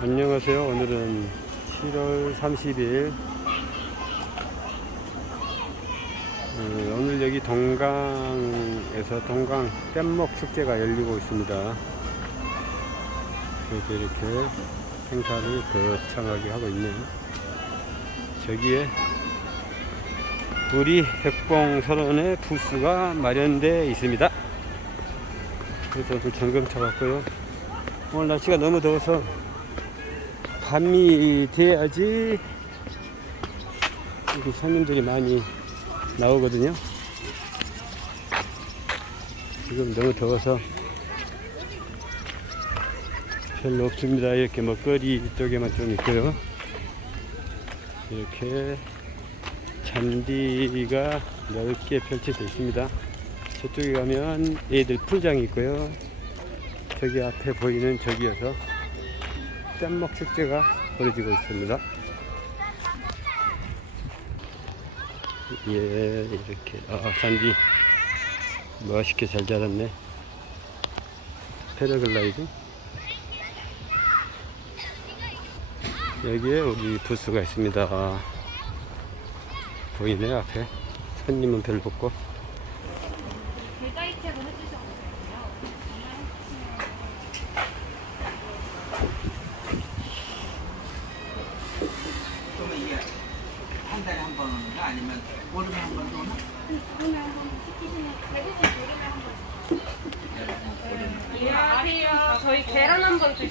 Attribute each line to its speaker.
Speaker 1: 안녕하세요. 오늘은 7월 30일. 어, 오늘 여기 동강에서 동강 뗏목 축제가 열리고 있습니다. 그래서 이렇게 행사를 거창하게 하고 있네요. 저기에 우리 백봉설원의 부스가 마련되어 있습니다. 그래서 오늘 점검차 왔고요. 오늘 날씨가 너무 더워서 밤이 돼야지 여기 손님들이 많이 나오거든요. 지금 너무 더워서 별로 없습니다. 이렇게 먹거리 쪽에만 좀 있고요. 이렇게 잔디가 넓게 펼쳐져 있습니다. 저쪽에 가면 애들 풀장이 있고요. 저기 앞에 보이는 저기여서 뗏목 축제가 벌어지고 있습니다. 예, 이렇게 아, 잔디 멋있게 잘 자랐네. 패러글라이딩. 여기에 우리 부스가 있습니다. 보이네 앞에 손님은 별로 없고
Speaker 2: 한한번 오는 거 아니면 월요일에 한 번 오나?
Speaker 3: 안녕하세요. 저희 계란 한번 드실